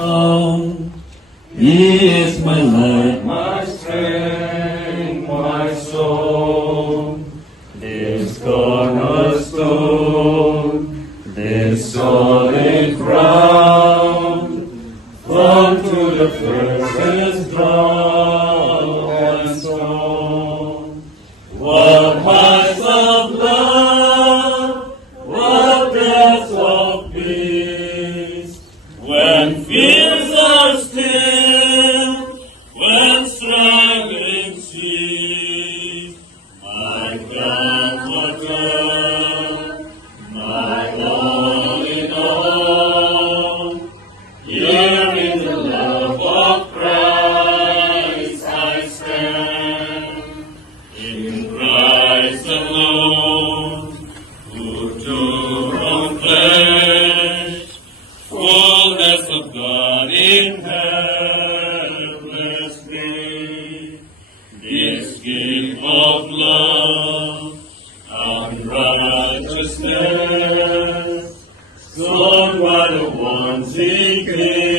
found. He is my life, my strength, my soul. This cornerstone, this solid ground, firm to the fiercest drought and storm. What heights of love, what depths of peace, when fears are still, when struggling cease, my comforter, my all in all. Here in the love of Christ I stand, in Christ alone, who took on flesh, fullness of God in helpless me. This gift of love and righteousness, sown by the ones He gave.